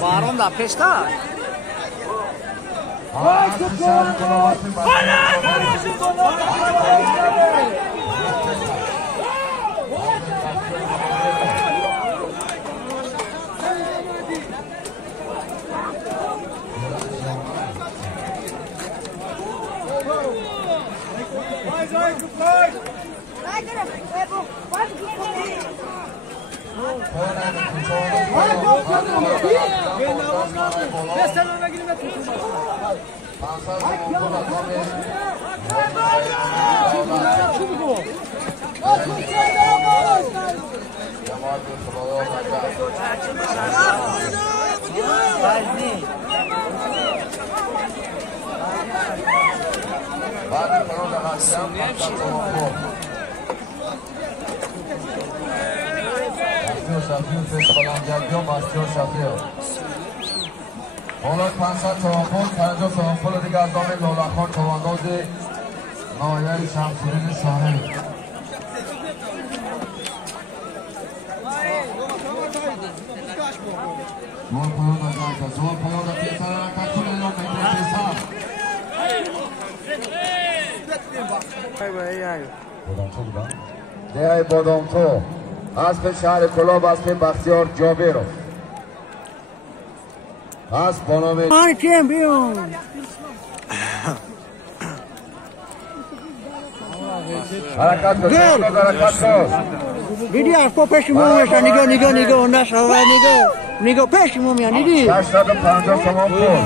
بارون در پیش دار حالا 500 توافل 50 توافل دیگه از دام لالخان توانداز نایه شمسیدین شاهد زور پایان داشتن زور پایان داشتن پیسر رکت کنه یا مکر پیسر دیگه بادام تو اسب شهر کلاب اسب بختیار جابیرو اسب با نام کیم بیون حرکت کن حرکت کن ویدیو افکو پشیمون میشن نگاه نشوه نگاه پشیمون میان دیدی 650 تومان پول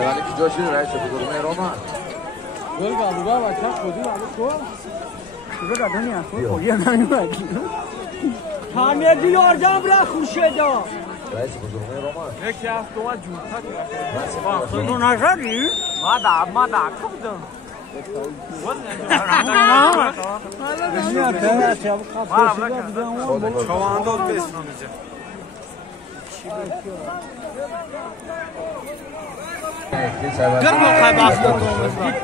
ولی که جاشی رئیس بزرگمه رومان بگا بچه خودی بگا دنیا خودی نمیمد حامیدی یارجام را خوشه دا رئیس بزرگمه رومان یکی هفت دومت جونتا کنه تو نشدی؟ ما دا کبدم چوانداز بسنم میشه گرم خواهی بخت کنم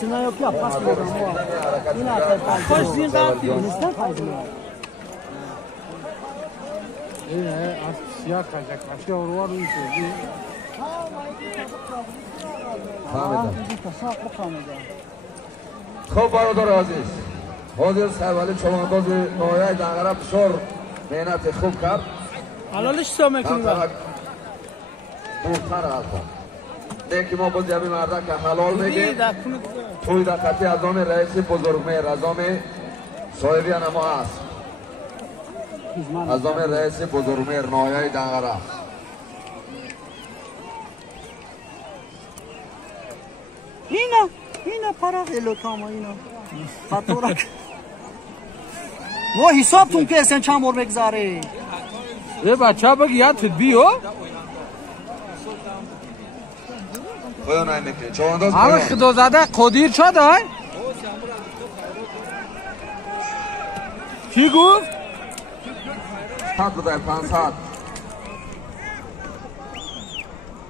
سنایو کیا پاس میدم این آخر خوش زیر دارتی نیستن خواهی اینه از سیاه کشی اروار روی شدی خب برادر عزیز حاضر سوالی چوانداز نایه دنگره بسیار مهنت خوب کرد حلالش سو میکنی دورتر هستم نیکی ما باز یمی مرده که حلال میگیم توی دقیقی از آن رئیس بزرگمهر از آن صاحبی ما هست از آن رئیس بزرگمهر نایه دنگره اینا پرا الوتاما اینا فاتورک ما حسابتون که اصلا چند بار بگذاره یه بچه بگی یادت بیو پایان نمیکنه چوانداز همه پایان خدا زده قدیر چه دای؟ چی گفت؟ 7 بده 500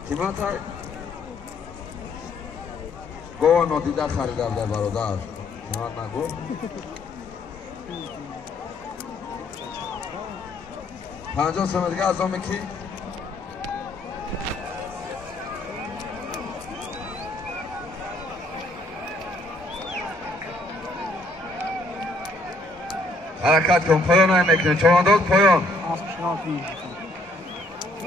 قیمت های گوه نادیده خریدم در برادر قیمت نگو پنجاه سمه دیگه از آن میکی حرکت کن پایان های میکنه چوانداز پایان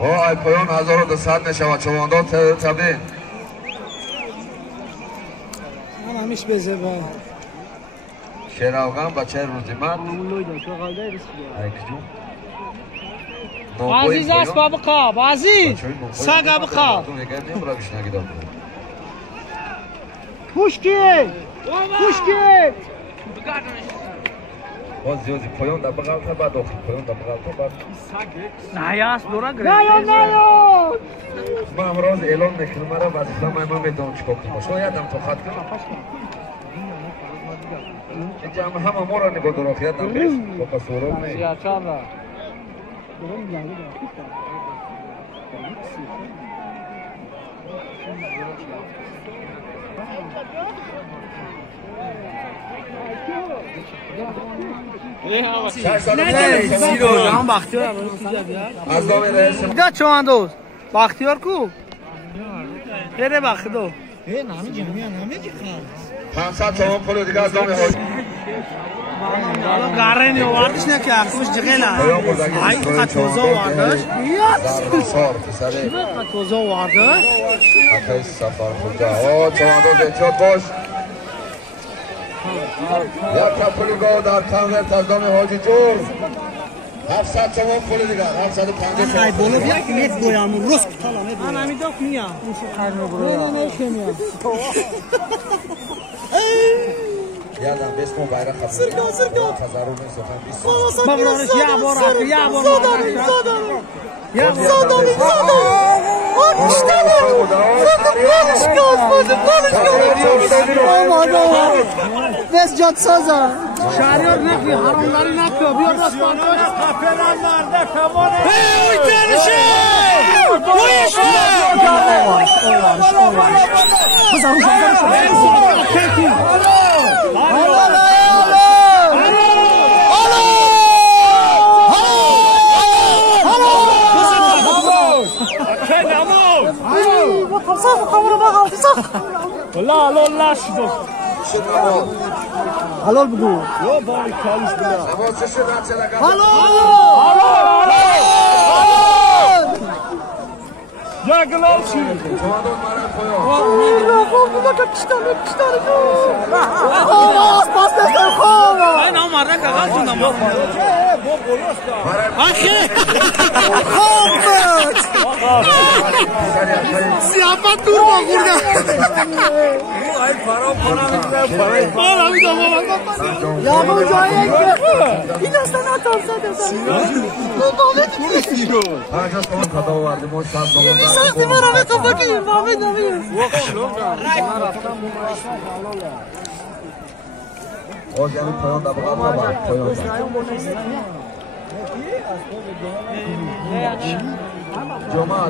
ای پایان 1200 میشود چوانداز تبدیل من همیش بزه با شیراوغان با چه روزیمت عزیز است بابا قاب عزیز سگ بخواب پوشکی باز زیادی پایان در بغل تا بعد آخر پایان در بغل تا بعد نه یاست دورا گرفت من امروز اعلان میکنم مرا وظیفه من میدونم چیکار کنم شاید هم تو خط کنم اینجا همه ما را نگاه دارم یادم نیست با قصورم نیست از دام رئیس دا چواندوز بختیار کو هره بختو نامی جمعی نامی که 500 تومان پول دیگه از دام حاجی گارنی واردش نه که اخوش جگلا ای قطوزا واردش سار پسره قطوزا واردش خیلی سفر خورده چواندوز احتیاط باش یک پول گاه در کنورت از دام حاجی جور 700 تومان پول دیگر 750 ای بولو بیا که یک گویامون روز کتالا میدونم من همی داک میام یادم بسم بایرق خبر سرگاه خزارون سخن ببرانش یا بار بس جاد سازا شهریار نکی حرامداری نکو بیا راست پانتوش Kafeler nerede? Kamera. اوی ترشه اویش حلال بگو Yo bari kalış bile. Ya glavci. Aynen o marra kagal şundan bak. Akı. Siyafat durma burada. Ay para Para bir de ya bu cahil ki. İnastan atarsa da. Sen var abi kafaki. Mehmet abi. O yani payonda bakalım bak payonda.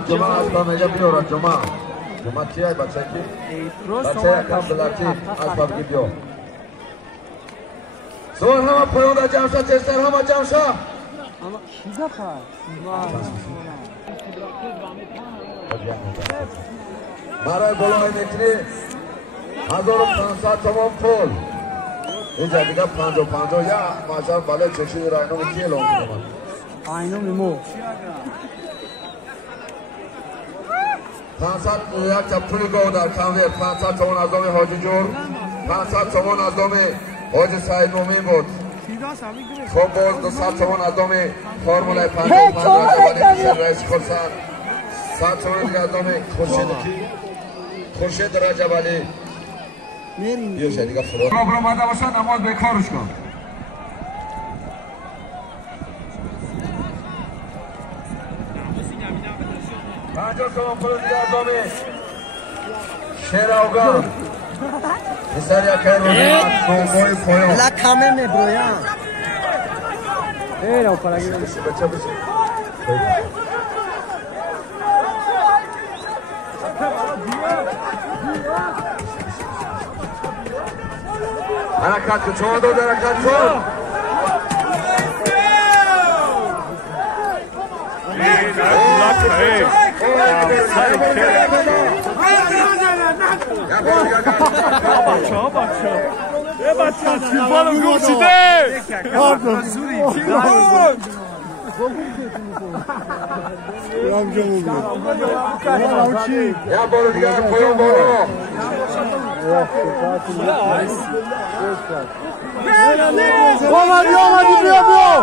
Cuma asla mecbur biliyor Cuma. Cuma kiay baca ki? Baca kam belaki asla gidiyor. Sonra hama payonda camsa çeşler hama camsa. Ama şiza ka. Maray bolay nekri 1500 tamam pol. اینجا دیگه 50 یا ماجر بالا چشید راینو کیه لون کنم آینو میمو 500 یک تا پول گو در کانور 500 تومان از دام حاجی جور 500 تومان از دام حاجی سعید مومین بود خب باز 200 تومان از دام فرمولای 55 رئیس خرسان 100 تومان دیگه از دام خورشید رجب علی یه شد دیگه فرار برو ماده باشن نماز بیکارش کن پنجا تومان پول دیگه از دام شیراوغان پسر یکی روزیمت نوگوی پایان لکمه مبرویان اینا پرگی بچه بسی حرکت کن چون دو حرکت کن یه بچه تیفانو گوشیده یا بارو دیگر پایان بارو آمدی بیا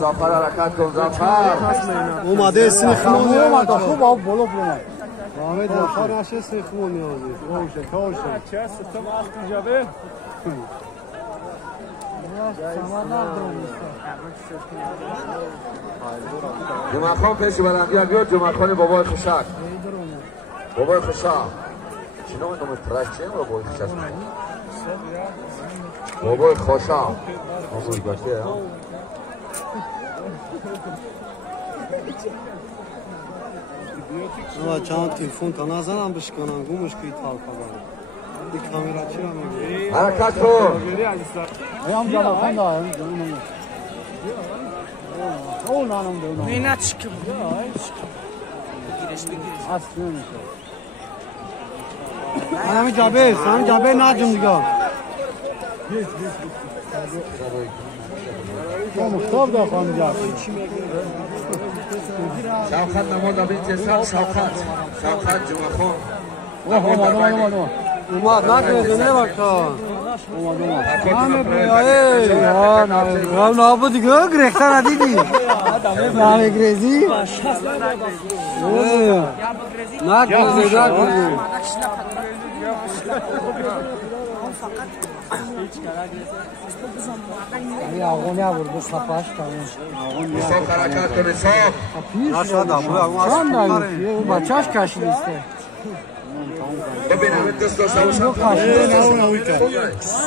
زفر حرکت کن زفر اومده سیخمونی اومده خوب بالا برو محمد زفر نشه سیخمونی روشه کارشه چه ستم وقتی جبه جمعخان پیش بلندی بیاد جمعخان بابای خوشک بابای خوشک چی نومه ترش چیه بابای خوشک بابای خوشک همونی باشه ها چند تلفن تا نزنم بشکنم گمش که ایتال خبره این کامیرا چی را میگه حرکت کن هم جالا خون دارم اون نانم دونم نه چیکم اصلا نمیشه همین جابه ناجم دیگه مختار دا خانم جا شوخت نماز آبین جسد شوخت جمعخان اومد نکنه وقتا اومد نابود دیگه گرخته ندیدی نامه گریزی نکنه آقونی آورده سپاش کنه حساب حرکت کن حساب نشد اون بچهش کشیدیسته ببینم دست داشته باشم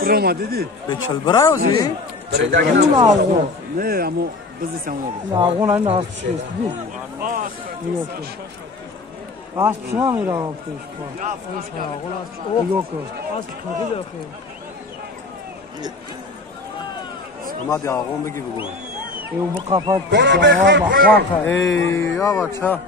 برما دیدی؟ به چل برای نه اما بزی سمونه بود نه آقون این هست شست دید هست چه میره پیش با نگاه کن هست کاری داخل سمت یا آقون بگی بگو او بقفت یا بچه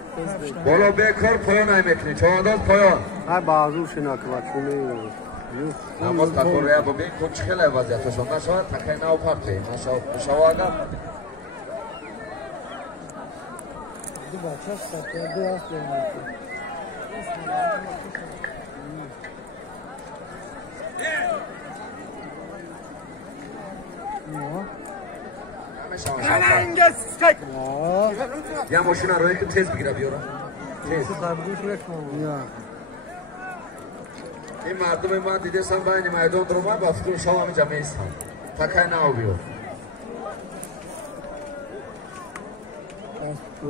بالا بکر پایان نمیکنی چه انداز پایان های بازوش اینا که بچونه اینا نماز تطوریه ببین کن چه خیلی وضعیتشون نشود تکه نو پرته نشود دو بچه سکرده هست یا ماشین روی که تیز بگیره بیارم تیز این مردم ما دیده سن بین میدان رو ما با فکر شما همه جمعی هستن تکه نو بیار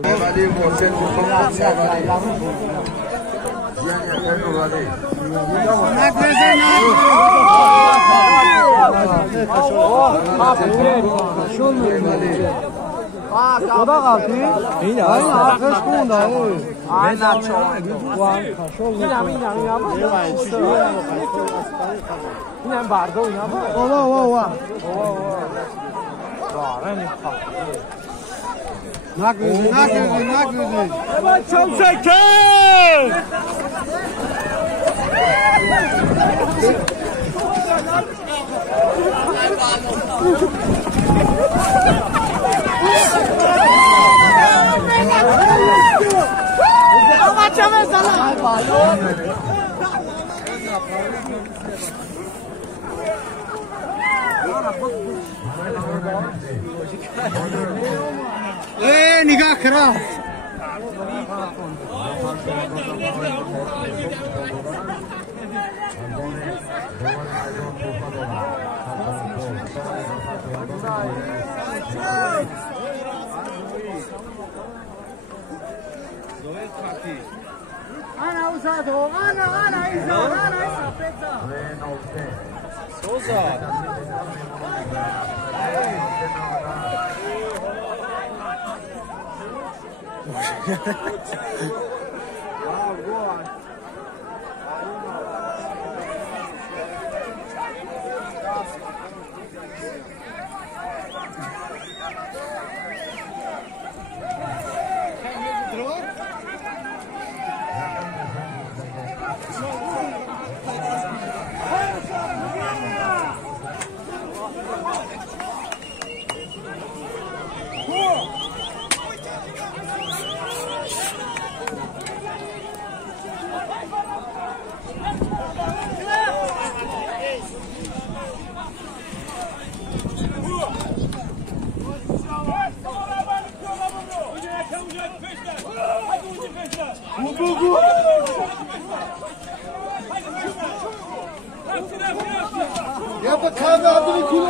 ولی محسن مصطفی سیاوری زیانی اکر نورالی خدا قلبی؟ این آخرش کنده این نچه این هم برده این هم نگوزی چم سکه نگاه کرا انا وسادو انا عيسى بيتزا سوزا Ya bakar adını kulu.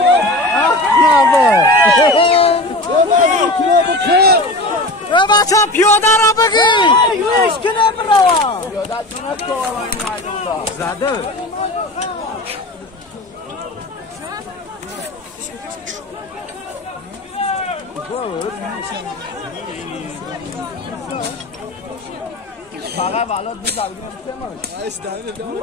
Ya bacham piyoda ra bagi. Yush kine brava. Piyoda chuna kovalan maydonda. Zade. Paga valor bu dalgın tutmaz. Ay davide devam.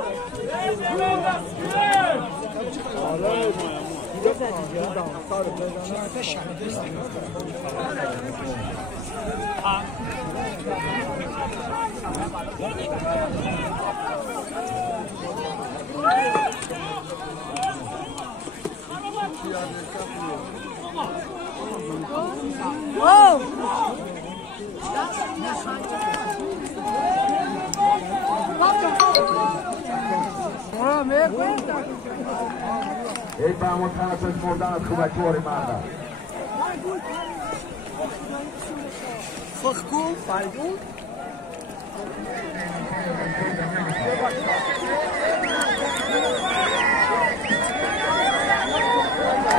ای با همون طرفش مردن از خوبکی واری مردن Fıkhku, faydun.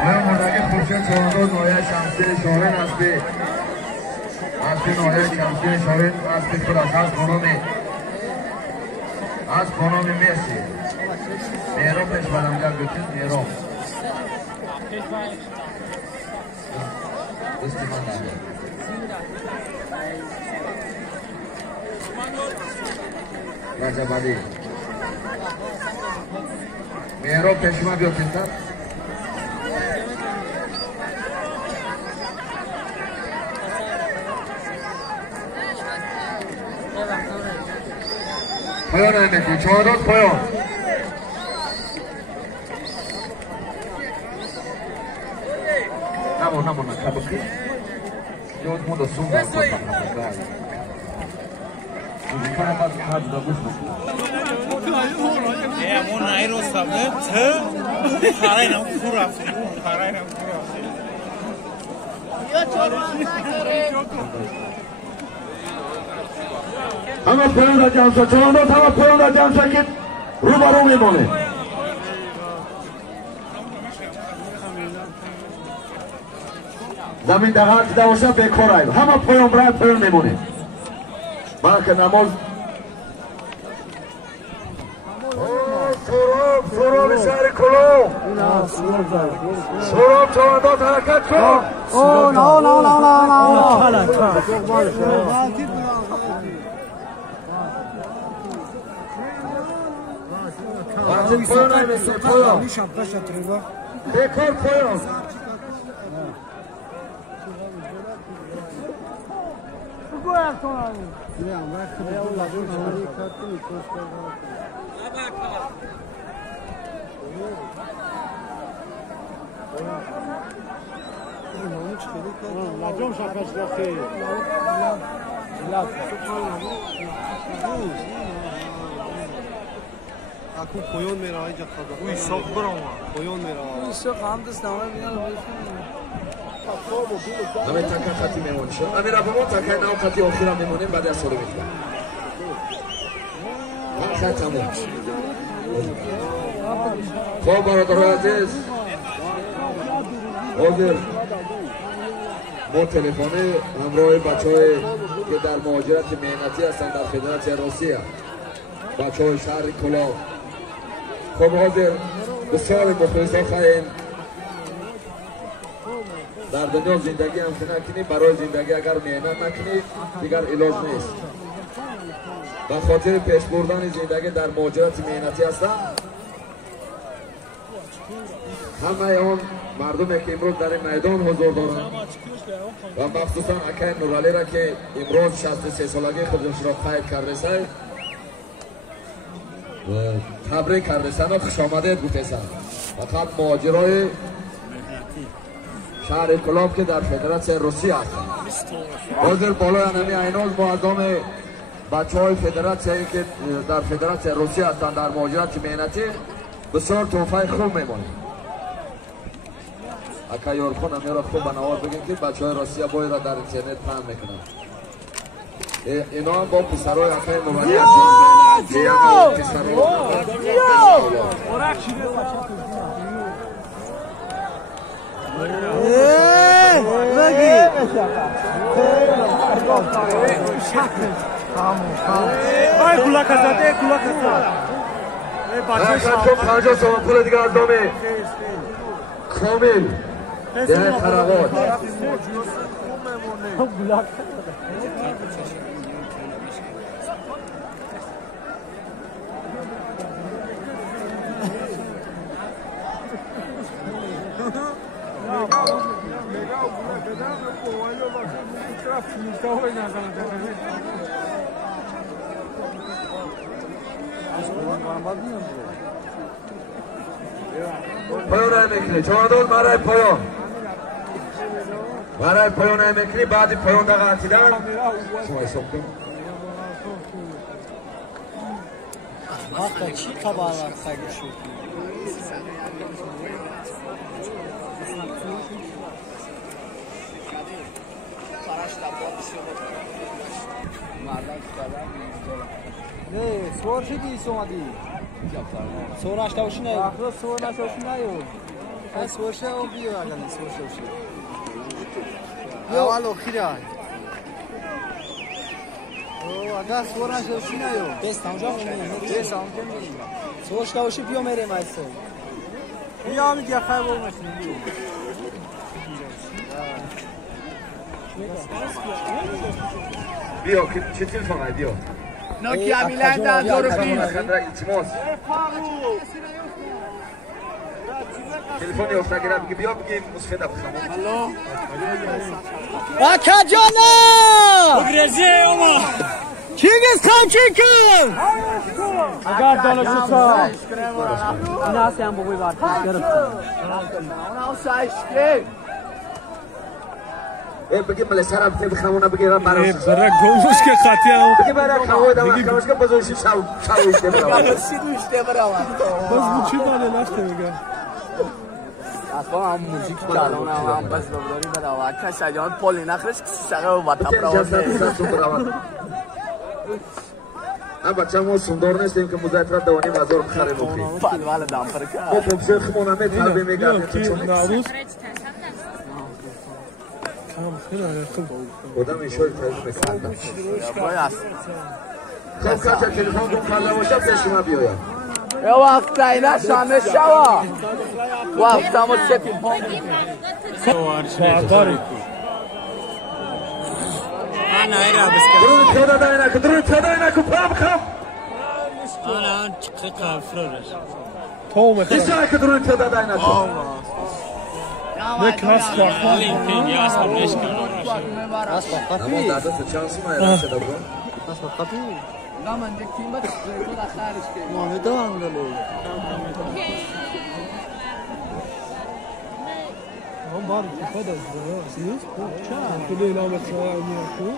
من مردگی خوشه چهاندو نویه شمسی شارین هستی هستی نویه شمسی شارین هستی خلاص از خانومی مرسی میرو پیش بدمگر بکن میرو دستی من نگه رجب علی میرو پیش من بیو کنتر پایان نمیکنی چهارات پایان نمون نکبکی جوز مود سون در خود بکنم موزیکان باز حد دا گوش بکنم امون نایرو سابه ته خارای نم خور افتی خارای نم خور افتی همه پایان را جمع شد چهارات همه پایان را جمع شد که رو برو میمونه زمین در هر کده باشه بکار آید همه پایان برای پایان میمونه من که نماز سراب شهر کلو سراب چواندات حرکت کن وقتی پایان نمیسته پایان بکار پایان اكو پایان میره اینجا خدا او ایساق برام پایان میره ایساق هم دست نامه بینن همه تکه خطی میمونه شد امیر ابومان تکه نو خطی آخر هم میمونیم بعد از ساله میکنم خط تموم خب برادرای عزیز حاضر ما تلفنی همراه بچه‌های که در مهاجرت مهنتی هستند در فدراسیون روسیه بچه‌های شهر کلاو خب حاضر بسیار مخلصان خواهیم در دنیا زندگی هم نکنی برای زندگی اگر مهنت نکنی دیگر علاج نیست به خاطر پیش بردن زندگی در مهاجرت مهنتی هستند همه اون مردمی که امروز در این میدان حضور دارند و مخصوصا اکای نورالی را که امروز 63 سالگی خودش را قید کرده است تبریک کرده است و خوش آمدید گفته است فقط مهاجرای شهر کلاب که در فدراسیون روسیه هستند حاضر بالای همین ایناز معظم بچه‌های فدراسیون که در فدراسیون روسیه هستند در مهاجرت مهنتی بسیار تحفه خوب میمونه اکا یارخون هم میرا خوب بنوار بگیم که بچه های روسیه بایی را در اینترنت پهن میکنن اینا هم با پسرهای اکای نوانی هستند که یعنی پنجاه سوان پول دیگه از دامه کامل ده خرقات پایان نمیکنی چهاردال برای پایان نمیکنی بعدی پایان دقیقه اتیدن شما حساب کن حقا چی قبارت خیلی شد نه سوار شدی سومدی سوار نشته باشی نه اخلا سوار نشته باشی نه یو سوار شده و بیو اگر سوار شده باشی اول اخیره اگر سوار نشته باشی نه یو بست همجا بست همجا میریم سوار شده باشی بیا میریم ایسا بیا میگی خیلی با مشین بیا چه تلفن های بیا نوکیا میلند دور فیلم تلفنی افتاد گرفت بگی بیا بگیم مصفید بخمون الو اکا جانا بگرزی اوما چیگیز خان چیکن اگر دانشو چا این هستی هم بگوی بار اونا سایشکه بگی ملسر هم تیب خمونه بگی برای برای گوش که خطی هم بگی برای خموی دوام کمش که بزرشی شاویشته براوان سیدوشته براوان باز بو چی باله نفته بگم اصلا هم موزیک کلان هم بس ببراری براوان که شجاعت پولی نخرش کسی شغل و بطا براوان هم بچه ما سندار نیستیم که مزایترات دوانی مزار بخره مخیم فالوال دام پرکا با پوپسه خمونه می تربی میگردیم تو چونه خودم ایشوی تربی میکنم خب کسی تلفن کن کرده باشه پیش شما بیایم یه وقت اینه شانه شوا وقت همو سپی پام درون پیاده داینه که درون پیاده داینه که پام خم آن چقه قفرش تومه کسی که درون پیاده داینه که نک هست این پیگی هست هم نشکنم اما در دست چانسی ما ایران شده برو محمد انداله هم بار خود از سیز چند کلی نام سوال میاد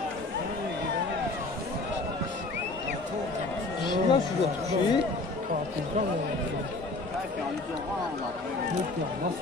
Ya şurada şey. Nasıl?